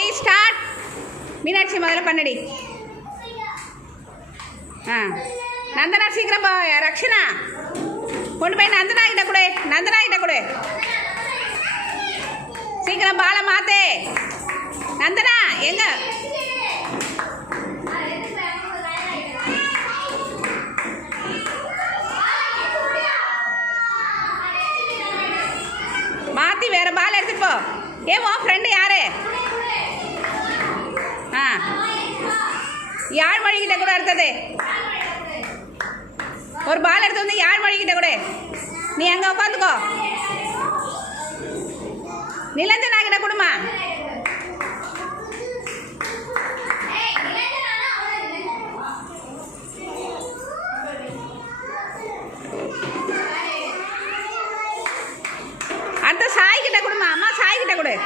Ready start. Meenakshi முதல்ல பண்ணடி. நந்தனா சீக்கிரம் போ. ரக்ஷனா கொண்டு போய் நந்தனா கிட்ட கொடு. நந்தனா கிட்ட கொடு. சீக்கிரம் பாலை மாத்து. நந்தனா எங்க? மாற்றி வேறு பால் எடுத்துகிட்டு போ. உன் ஃப்ரெண்டு யாரு? யாழ் மொழிகிட்ட கூட அடுத்தது ஒரு பால் எடுத்து வந்து யாழ் மொழிகிட்ட கூட. நீ அங்கே உட்காந்துக்கோ. நிலஞ்சனா கிட்ட கொடுமா. அடுத்த சாய் கிட்ட கொடுமா. அம்மா சாய் கிட்ட கொடு.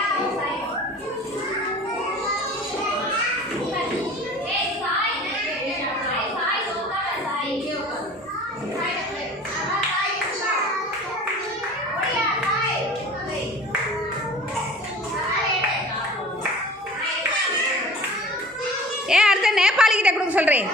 அடுத்த நேபாளி கிட்ட கொடுக்க சொல்றேன்.